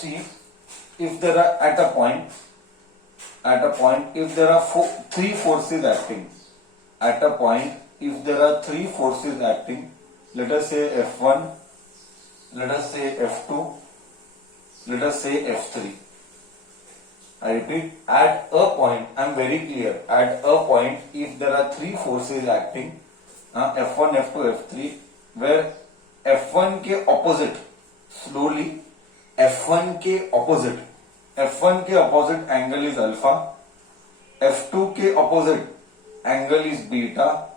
see if there are at a point if there are three forces acting, at a point if there are three forces acting, let us say F1, let us say F2, let us say F3. I repeat, at a point, I am very clear, at a point if there are three forces acting, F1, F2, F3, where F1 के opposite, slowly, F1 के opposite angle is alpha, F2 के opposite angle is beta,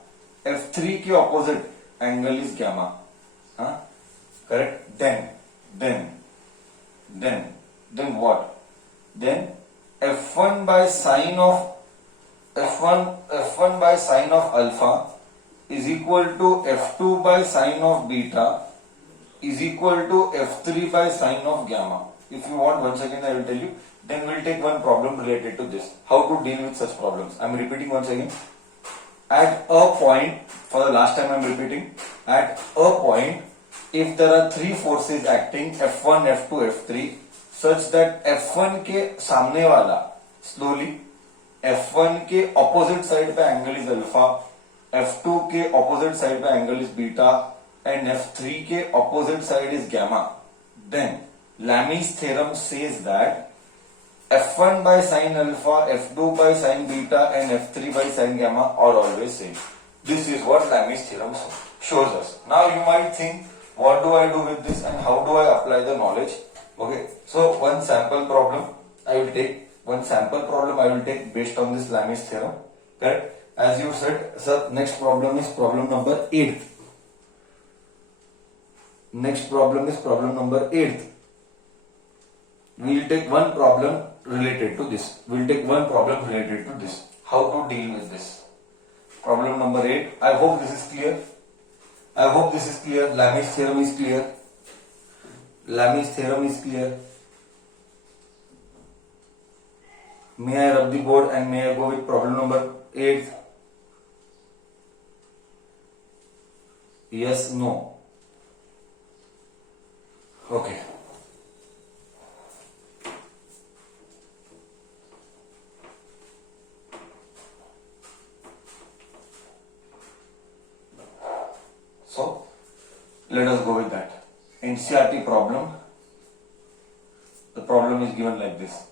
F3 के opposite angle is gamma. Correct? Then what? Then F1 by sine of alpha is equal to F2 by sine of beta is equal to F3 by sine of gamma. If you want, once again I will tell you. Then we'll take one problem related to this. How to deal with such problems. I am repeating once again. At a point, for the last time I am repeating, at a point, if there are three forces acting, F1, F2, F3, such that F1 के सामने वाला, slowly, F1 के opposite side पे angle is alpha, F2 के opposite side पे angle is beta, and F3 के opposite side is gamma. Then Lami's theorem says that F1 by sine alpha, F2 by sine beta, and F3 by sine gamma are always same. This is what Lami's theorem shows us. Now you might think, what do I do with this and how do I apply the knowledge? Okay, so one sample problem I will take based on this Lami's theorem. Correct? As you said, sir, next problem is problem number 8. Next problem is problem number 8. We will take one problem related to this. How to deal with this? Problem number 8. I hope this is clear. Lami's theorem is clear. May I rub the board and may I go with problem number 8? Yes, no. Okay. So, let us go with that. NCERT problem. The problem is given like this.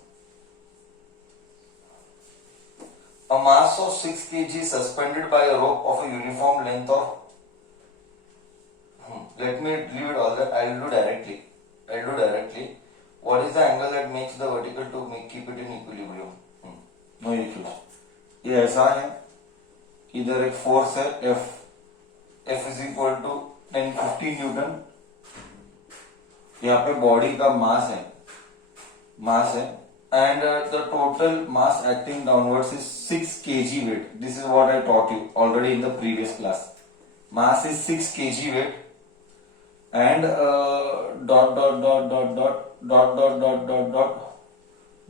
A mass of 6 kg suspended by a rope of a uniform length of... Let me leave it all that. I will do directly. What is the angle that makes the vertical to keep it in equilibrium? No issues. ये ऐसा है. इधर एक force है F. F is equal to 1050 Newton. यहाँ पे body का मास है and the total mass acting downwards is 6 kg weight. This is what I taught you already in the previous class. Mass is 6 kg weight and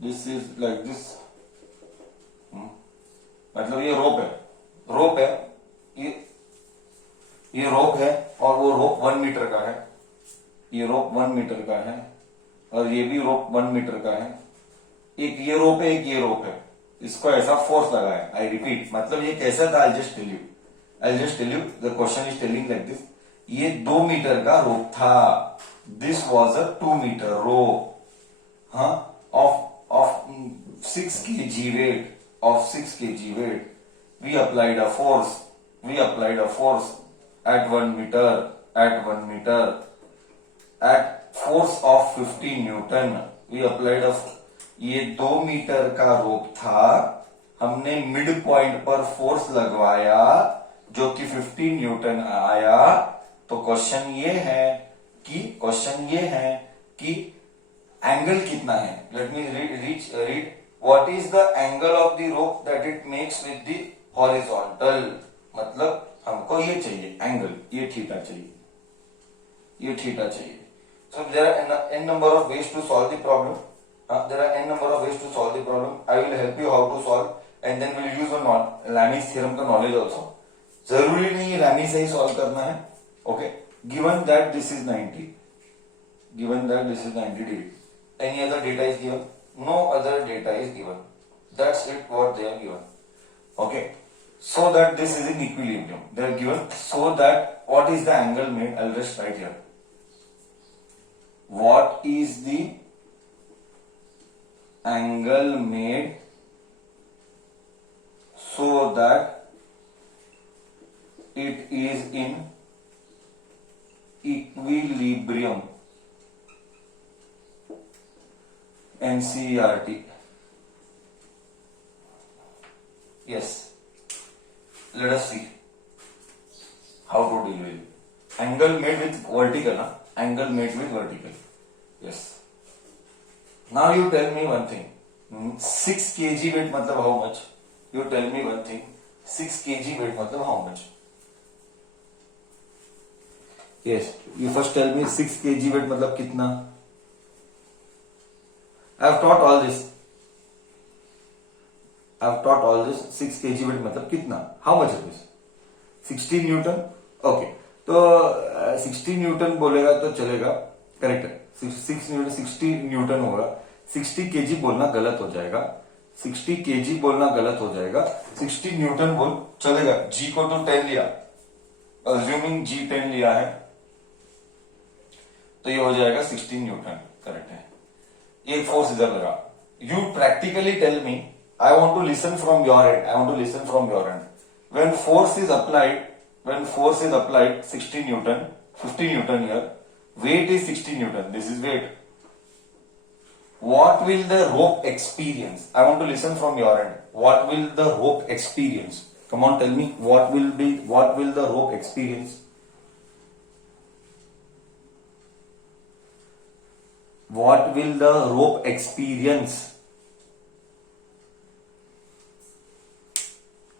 this is like this. मतलब ये रोप है, ये रोप है और वो रोप 1 मीटर का है. ये रोप 1 मीटर का है और ये भी रोप 1 मीटर का है. एक ये रोप है, इसको ऐसा फोर्स लगा है. आई रिपीट, मतलब ये कैसा था? I just tell you the question is telling like this. ये 2 मीटर का रोप था. This was a 2 metre rope of 6 kg weight. We applied a force at 1 meter at force of 50 Newton. We applied ये 2 metre का rope था. हमने mid point पर force लगवाया जो कि 50 न्यूटन आया. तो क्वेश्चन ये है कि एंगल कितना है. Let me read what is the angle of the rope that it makes with the horizontal. मतलब हमको ये चाहिए एंगल, ये थीटा चाहिए. So there are n number of ways to solve the problem. I will help you how to solve and then we'll use Lami's theorem का knowledge also. जरूरी नहीं Lami से ही solve करना है. Okay. Given that this is 90 degree Any other data is given? No other data is given. That's it what they are given. Okay. So that this is in equilibrium. They are given so that what is the angle made? I'll just write here. What is the angle made so that it is in equilibrium? NCERT. Yes. Let us see how to deal with it. Angle made with vertical, huh? Angle made with vertical. Yes. Now you tell me one thing. 6 kg weight matlab how much? You tell me one thing. 6 kg weight matlab how much? Yes. You first tell me 6 kg weight matlab kitna? I have taught all this. 6 kg weight मतलब कितना? How much it is? 60 Newton. Okay, तो 60 Newton बोलेगा तो चलेगा, correct है. 60 Newton होगा. 60 KG बोलना गलत हो जाएगा. 60 केजी बोलना गलत हो जाएगा. 60 न्यूटन बोल चलेगा. जी को तो 10 लिया, अज्यूमिंग जी 10 लिया है, तो ये हो जाएगा 60 न्यूटन. करेक्ट है. एक फोर्स इधर लगा. You practically tell me. I want to listen from your end. When force is applied, 60 Newton, 50 Newton here, weight is 60 Newton, this is weight. What will the rope experience? I want to listen from your end. What will the rope experience? Come on, tell me, what will the rope experience? What will the rope experience?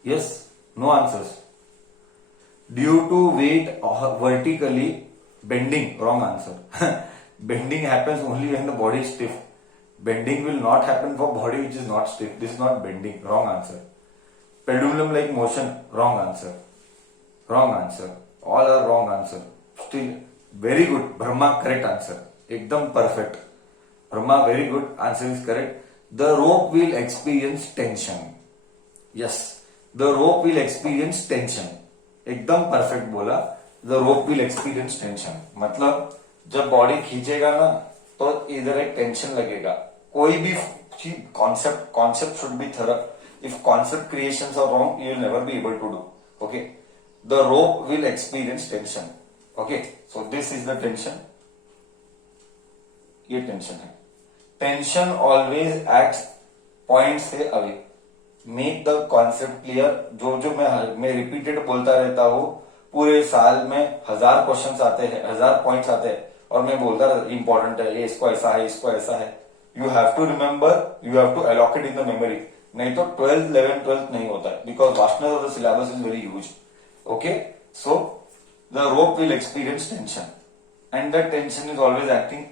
Yes, no answers. Due to weight vertically bending, wrong answer. Bending happens only when the body is stiff. Bending will not happen for body which is not stiff. This is not bending, wrong answer. Pendulum like motion, wrong answer. All are wrong answer. Still very good. Brahma, correct answer. Ekdam perfect. Brahma, very good. Answer is correct. The rope will experience tension. Yes. The rope will experience tension. एकदम perfect बोला. The rope will experience tension. मतलब जब body खींचेगा ना तो इधर एक tension लगेगा. कोई भी concept should be thorough. If concept creations are wrong, you will never be able to do. Okay. The rope will experience tension. Okay. So this is the tension. ये टेंशन है. Tension always acts point से away. Make the concept clear. जो मैं repeated बोलता रहता हूँ. पूरे साल में 1000 क्वेश्चन आते हैं, 1000 पॉइंट्स आते हैं, और मैं बोलता रहता इंपॉर्टेंट है, ये इसको ऐसा है, इसको ऐसा है. You have to remember, you have to allocate in the memory. नहीं तो 12th 11th 12th नहीं होता है, because vastness of the syllabus is very huge. Okay, so the rope will experience tension and the tension is always acting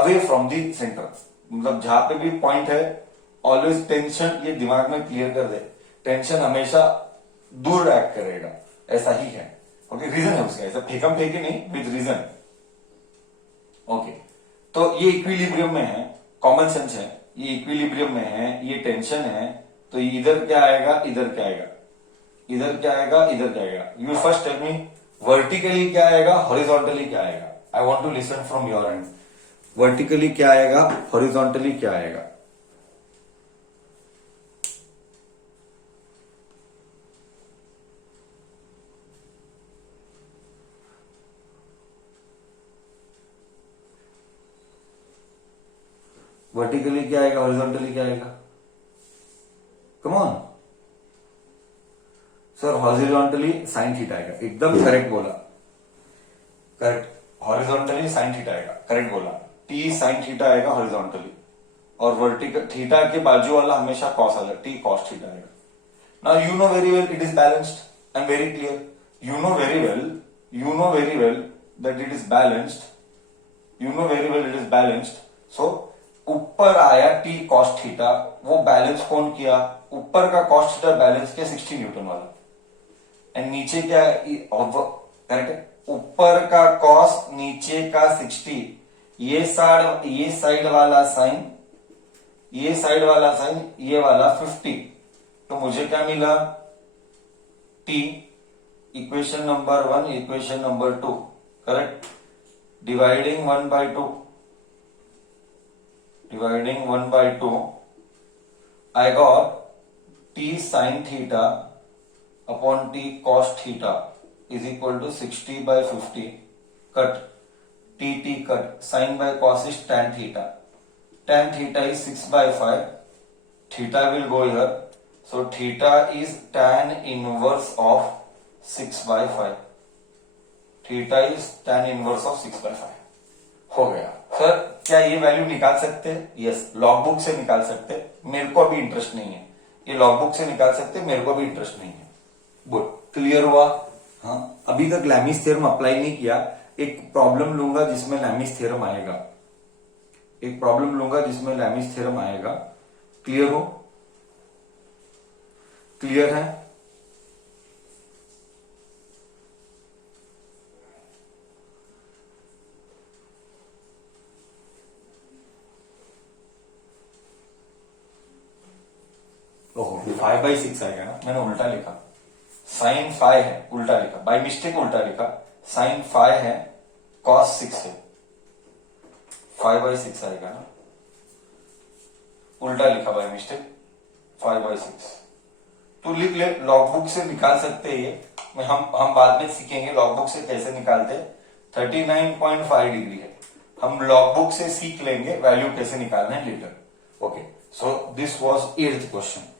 away from the centre. मतलब जहां पे भी point है, ऑलवेज टेंशन, ये दिमाग में क्लियर कर दे, टेंशन हमेशा दूर एक्ट करेगा. ऐसा ही है. ओके, रीजन है उसका, ऐसा फेंकम फेंके नहीं, विद रीजन. ओके, तो ये इक्विलिब्रियम में है, कॉमन सेंस है, ये इक्विलिब्रियम में है, ये टेंशन है, तो इधर क्या आएगा, इधर क्या आएगा, इधर क्या आएगा, इधर क्या आएगा. You first tell me, vertically क्या आएगा, हॉरिजॉन्टली क्या आएगा. I want to listen from your end. Vertically क्या आएगा, हॉरिजॉन्टली क्या आएगा. वर्टिकली क्या आएगा, हॉरिजॉन्टली क्या आएगा. Come on sir. Horizontally sine theta आएगा. एकदम करेक्ट बोला, करेक्ट. हॉरिजॉन्टली साइन थीटा आएगा, करेक्ट बोला. टी साइन थीटा आएगा हॉरिजॉन्टली, और वर्टिकल थीटा के बाजू वाला हमेशा कॉस आएगा, टी कॉस थीटा आएगा. Now you know very well it is balanced and very clear. You know very well that it is balanced. You know very well it is balanced. So ऊपर आया T cos theta, वो balance कौन किया, ऊपर का cos theta balance किया 60 Newton वाला, and नीचे क्या, करेक्ट है, ऊपर का कॉस नीचे का 60, ये साइड वाला साइन, ये साइड वाला साइन, ये वाला 50, तो मुझे क्या मिला, t, equation number 1, equation number 2, correct. Dividing 1/2, dividing 1/2, I got t sin theta upon t cos theta is equal to 60/50, cut t cut, sin by cos is tan theta, tan theta is 6/5, theta will go here, so theta is tan inverse of 6/5, theta is tan inverse of 6/5, हो गया। Sir क्या ये value निकाल सकते हैं? Yes, log book से निकाल सकते हैं, मेरे को अभी इंटरेस्ट नहीं है, ये लॉग बुक से निकाल सकते हैं, मेरे को भी इंटरेस्ट नहीं है। गुड, क्लियर हुआ? हाँ, अभी तक लैमिस थ्योरम अप्लाई नहीं किया। एक प्रॉब्लम लूंगा जिसमें लैमिस थ्योरम आएगा, एक प्रॉब्लम लूंगा जिसमें लैमिस थ्योरम आएगा। क्लियर हो? क्लियर है? ओहो, 5/6 आएगा ना, मैंने उल्टा लिखा, साइन 5 है, उल्टा लिखा, बाय मिस्टेक उल्टा लिखा, साइन 5 है, कॉस 6 है, 5/6 आएगा ना, उल्टा लिखा बाय मिस्टेक, 5/6। तो लिख ले, लॉग बुक से निकाल सकते हैं ये, हम बाद में सीखेंगे लॉग बुक से कैसे निकालते। 39.5 डिग्री है, हम लॉग बुक से सीख लेंगे वैल्यू कैसे निकालना है later. Okay, so this was 8th question.